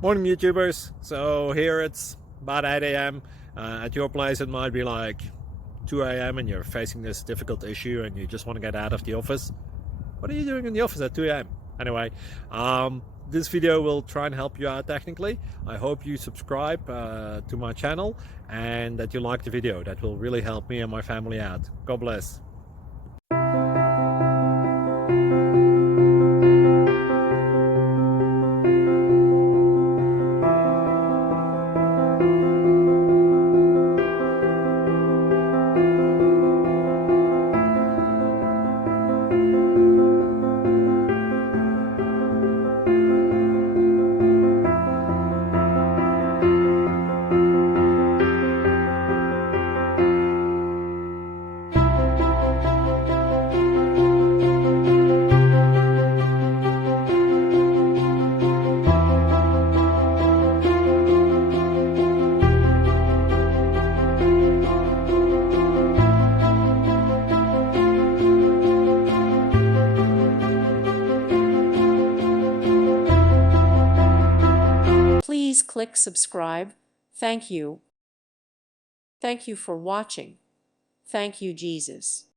Morning YouTubers. So here it's about 8 a.m. At your place it might be like 2 a.m. and you're facing this difficult issue and you just want to get out of the office. What are you doing in the office at 2 a.m.? Anyway, this video will try and help you out technically. I hope you subscribe to my channel and that you like the video. That will really help me and my family out. God bless. Please click subscribe. Thank you. Thank you for watching. Thank you, Jesus.